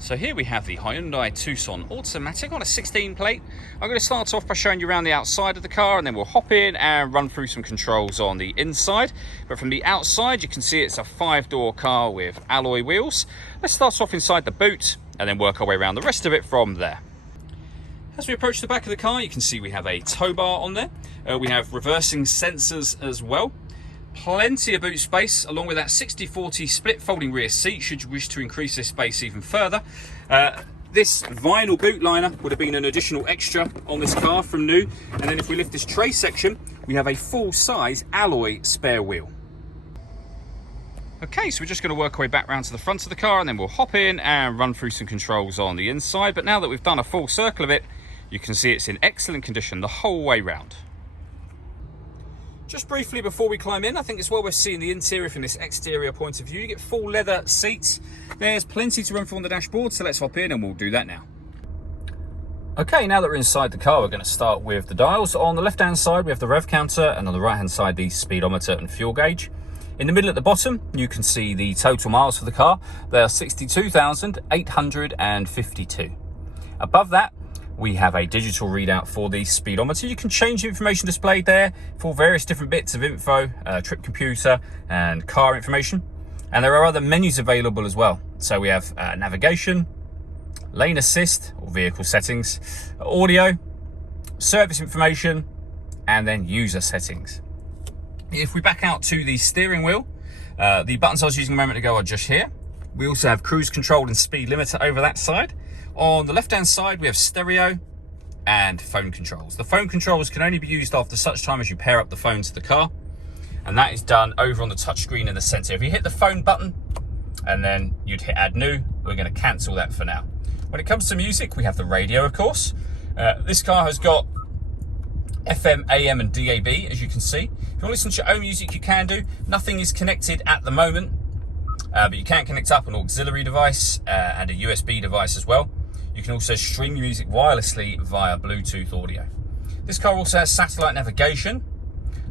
So here we have the Hyundai Tucson automatic on a 16 plate. I'm going to start off by showing you around the outside of the car, and then we'll hop in and run through some controls on the inside. But from the outside, you can see it's a 5-door car with alloy wheels. Let's start off inside the boot and then work our way around the rest of it from there. As we approach the back of the car, you can see we have a tow bar on there. We have reversing sensors as well. Plenty of boot space, along with that 60/40 split folding rear seat should you wish to increase this space even further. This vinyl boot liner would have been an additional extra on this car from new. And then if we lift this tray section, we have a full-size alloy spare wheel. Okay, so we're just going to work our way back round to the front of the car, and then we'll hop in and run through some controls on the inside. But now that we've done a full circle of it, you can see it's in excellent condition the whole way round. Just briefly before we climb in, I think it's well worth seeing the interior from this exterior point of view. You get full leather seats. There's plenty to run through on the dashboard, so let's hop in and we'll do that now. Okay, now that we're inside the car, we're going to start with the dials. On the left-hand side, we have the rev counter, and on the right-hand side, the speedometer and fuel gauge. In the middle at the bottom, you can see the total miles for the car. They are 62,852. Above that, we have a digital readout for the speedometer. You can change the information displayed there for various different bits of info, trip computer and car information. And there are other menus available as well. So we have navigation, lane assist or vehicle settings, audio, service information, and then user settings. If we back out to the steering wheel, the buttons I was using a moment ago are just here. We also have cruise control and speed limiter over that side. On the left-hand side, we have stereo and phone controls. The phone controls can only be used after such time as you pair up the phone to the car, and that is done over on the touchscreen in the center. If you hit the phone button and then you'd hit add new, we're going to cancel that for now. When it comes to music, we have the radio, of course. This car has got FM, AM, and DAB, as you can see. If you want to listen to your own music, you can do. Nothing is connected at the moment, but you can connect up an auxiliary device and a USB device as well. You can also stream your music wirelessly via Bluetooth audio. This car also has satellite navigation,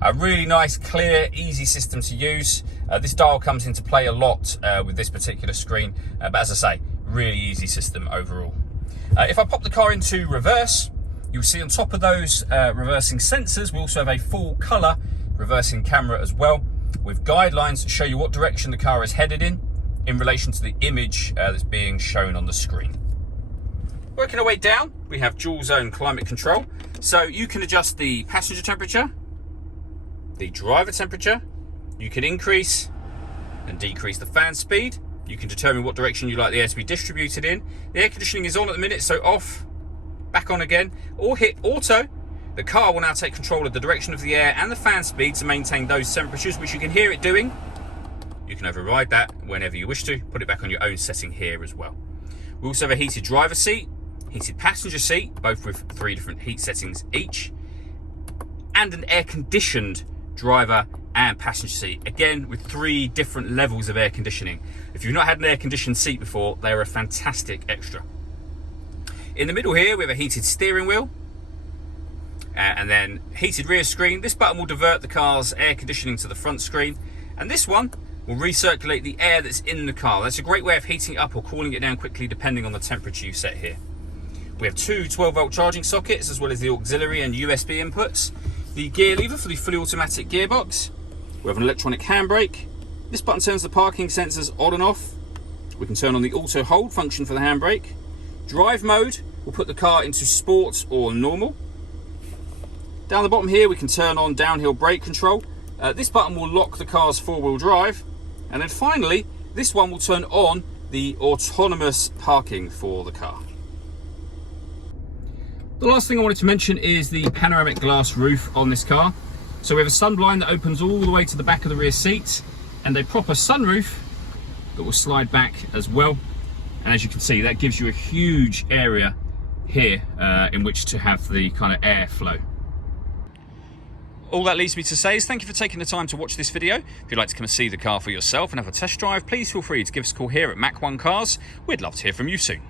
a really nice, clear, easy system to use. This dial comes into play a lot with this particular screen, but as I say, really easy system overall. If I pop the car into reverse, you'll see on top of those reversing sensors, we also have a full color reversing camera as well, with guidelines to show you what direction the car is headed in relation to the image that's being shown on the screen. Working our way down, we have dual zone climate control. So you can adjust the passenger temperature, the driver temperature. You can increase and decrease the fan speed. You can determine what direction you like the air to be distributed in. The air conditioning is on at the minute, so off, back on again, or hit auto. The car will now take control of the direction of the air and the fan speed to maintain those temperatures, which you can hear it doing. You can override that whenever you wish to. Put it back on your own setting here as well. We also have a heated driver seat, heated passenger seat, both with 3 different heat settings each, and an air-conditioned driver and passenger seat, again with 3 different levels of air conditioning. If you've not had an air-conditioned seat before, they're a fantastic extra. In the middle here, we have a heated steering wheel, and then heated rear screen. This button will divert the car's air conditioning to the front screen, and this one will recirculate the air that's in the car. That's a great way of heating it up or cooling it down quickly depending on the temperature you set here. We have 2 12-volt charging sockets, as well as the auxiliary and USB inputs. The gear lever for the fully automatic gearbox. We have an electronic handbrake. This button turns the parking sensors on and off. We can turn on the auto hold function for the handbrake. Drive mode will put the car into sport or normal. Down the bottom here, we can turn on downhill brake control. This button will lock the car's 4-wheel drive. And then finally, this one will turn on the autonomous parking for the car. The last thing I wanted to mention is the panoramic glass roof on this car. So we have a sunblind that opens all the way to the back of the rear seat, and a proper sunroof that will slide back as well. And as you can see, that gives you a huge area here in which to have the kind of airflow. All that leaves me to say is thank you for taking the time to watch this video. If you'd like to come and see the car for yourself and have a test drive, please feel free to give us a call here at Mach 1 Cars. We'd love to hear from you soon.